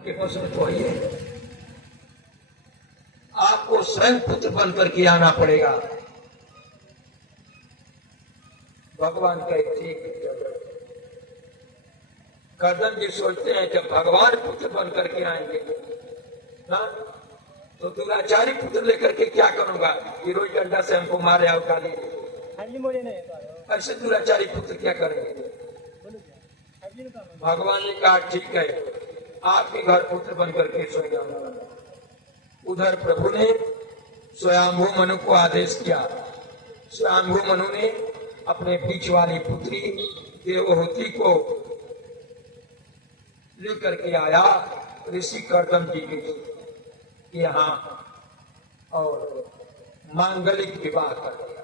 के प्रश्न तो है, आपको स्वयं पुत्र बनकर के आना पड़ेगा। भगवान का एक ठीक कर्दम जी सोचते हैं जब भगवान पुत्र बनकर के आएंगे ना, तो दुराचारी पुत्र लेकर के क्या करूंगा कि रोज डंडा से हमको मारे आओ गाली। ऐसे दुराचारी पुत्र क्या करेंगे? भगवान ने कहा ठीक है, आपके घर पुत्र बनकर के सो जाऊंगा। उधर प्रभु ने स्वयंभू मनु को आदेश किया। स्वयंभू मनु ने अपने बीच वाली पुत्री देवहूति को लेकर के आया ऋषि कर्दम जी के यहाँ और मांगलिक विवाह कर दिया।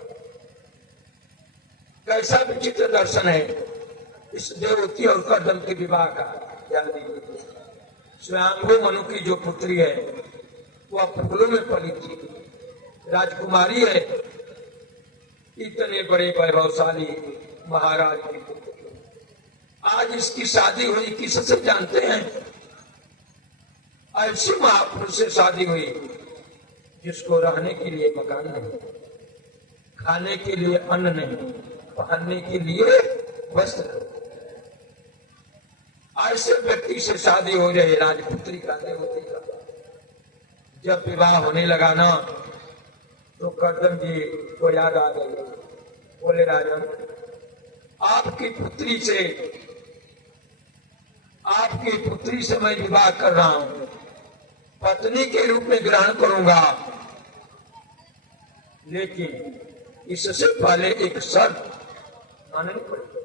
कैसा विचित्र दर्शन है इस देवहूति और कर्दम के विवाह का। ध्यान दीजिए, स्वयंभू मनु की जो पुत्री है वह फूलों में पली थी, राजकुमारी है, इतने बड़े वैभवशाली महाराज की पुत्री। आज इसकी शादी हुई किससे जानते हैं? ऐसे महापुरुष से शादी हुई जिसको रहने के लिए मकान नहीं, खाने के लिए अन्न नहीं, पहनने के लिए वस्त्र। ऐसे व्यक्ति से शादी हो जाए राजपुत्री का, देवहूति का। जब विवाह होने लगा ना तो कर्दम जी को याद आ गई। बोले राजन, आपकी पुत्री से मैं विवाह कर रहा हूं, पत्नी के रूप में ग्रहण करूंगा, लेकिन इससे पहले एक शर्त माननी पड़ेगी।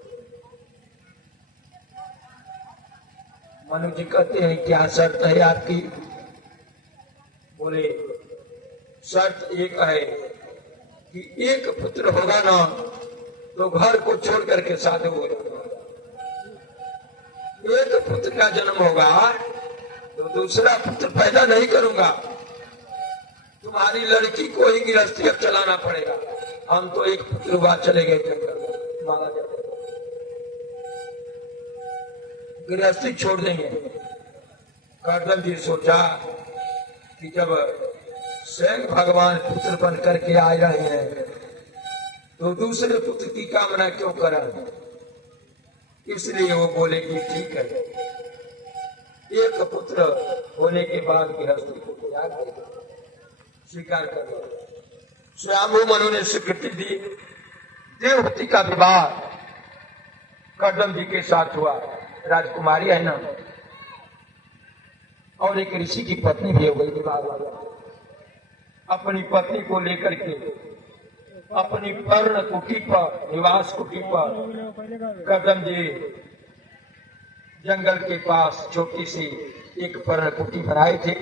मनु जी कहते हैं क्या शर्त है आपकी? बोले शर्त एक है कि एक पुत्र होगा ना तो घर को छोड़ करके साधु हो जाएगा। एक पुत्र का जन्म होगा तो दूसरा पुत्र पैदा नहीं करूंगा, तुम्हारी लड़की को ही गृहस्थी अब चलाना पड़ेगा। हम तो एक पुत्र हुआ चले गए जंगल, मारा जाता गृहस्थी छोड़ देंगे। कर्दम जी सोचा कि जब स्वयं भगवान पुत्र बन करके आ रहे हैं तो दूसरे पुत्र की कामना क्यों करें? इसलिए वो बोले कि ठीक है, एक पुत्र होने के बाद गृहस्थी को त्याग देगा, स्वीकार कर लो। स्वयंभू मनु ने स्वीकृति दी। देवहूति का विवाह कर्दम जी के साथ हुआ। राजकुमारी है ना, और एक ऋषि की पत्नी भी हो गई विवाह वाला। अपनी पत्नी को लेकर के अपनी पर्ण कुटी पर, निवास कुटी पर कर्दम जी जंगल के पास छोटी सी एक पर्ण कुटी बनाए थे।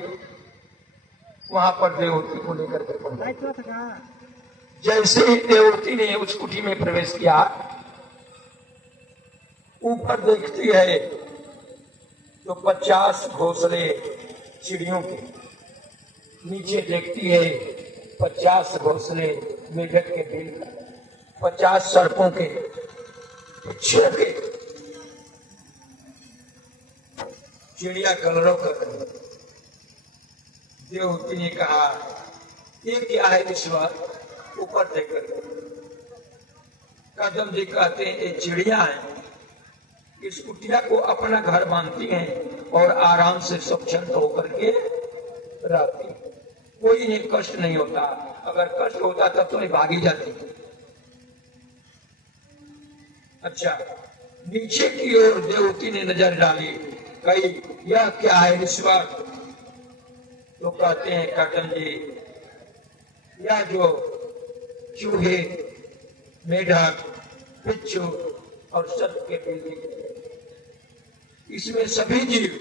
वहां पर देवहूति को लेकर के पहुंचे। जैसे ही देवहूति ने उस कुटी में प्रवेश किया, ऊपर देखती है तो 50 घोंसले चिड़ियों के, नीचे देखती है 50 घोंसले मेढक के बिल, 50 सर्पों के, पक्षियों के, चिड़िया कलरों का। देवहूति ने कहा ये क्या है ईश्वर? ऊपर देखकर कर्दम जी कहते हैं ये चिड़िया है, इस कुटिया को अपना घर मानती हैं और आराम से स्वच्छंद होकर के रहती है। कोई इन्हें कष्ट नहीं होता, अगर कष्ट होता तब तो ये भागी जाती। अच्छा, नीचे की ओर देवहूति ने नजर डाली, कही यह क्या है ईश्वर? तो कहते हैं कर्दम जी, यह जो चूहे, मेढक, बिच्छू और सर्प के बिल, इसमें सभी जीव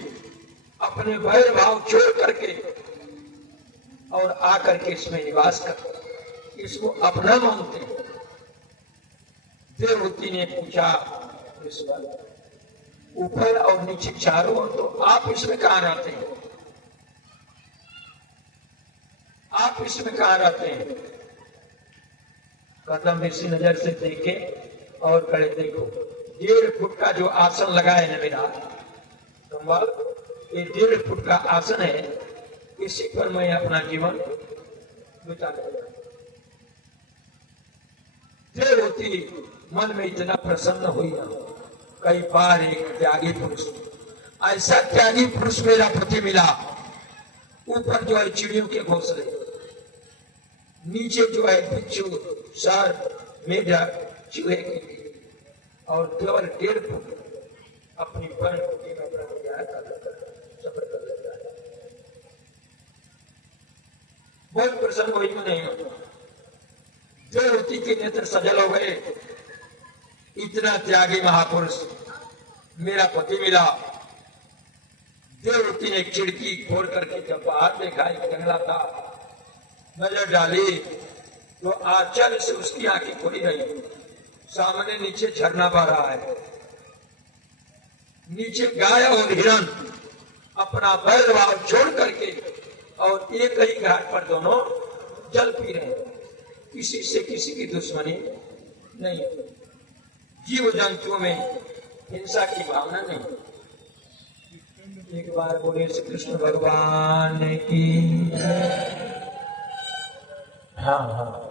अपने वैर भाव छोड़ करके और आकर के इसमें निवास करते, इसको अपना मानते। देवहूति ने पूछा ऊपर और नीचे चारों ओर, तो आप इसमें कहां रहते हैं? आप इसमें कहां रहते हैं? कर्दम ऋषि नजर से देखे और कहे देखो 1.5 फुट का जो आसन लगा है ना मेरा, ये 1.5 फुट का आसन है, इसी पर मैं अपना जीवन बिता लूंगा। देवहूति मन में इतना प्रसन्न हुई ना, कई बार एक त्यागी पुरुष, ऐसा त्यागी पुरुष मेरा पति मिला। ऊपर जो है चिड़ियों के घोंसले, नीचे जो है बिच्छू, सर्प, मेढक, चूहे के, और केवल 1.5 फुट अपनी पर्णकुटी में सफर कर लेता है। बहुत प्रसन्न हुई नहीं, देवहूति के नेत्र सजल हो गए। इतना त्यागी महापुरुष मेरा पति मिला। देवहूति ने खिड़की खोल करके जब बाहर देखा, एक जंगला था, नजर डाली तो आश्चर्य से उसकी आंखें खुली रही। सामने नीचे झरना बह रहा है, नीचे गाय और हिरण अपना बैल भाव छोड़ करके और एक ही घाट पर दोनों जल पी रहे हैं। किसी से किसी की दुश्मनी नहीं, जीव जंतुओं में हिंसा की भावना नहीं। एक बार बोले श्री कृष्ण भगवान की। हाँ हाँ।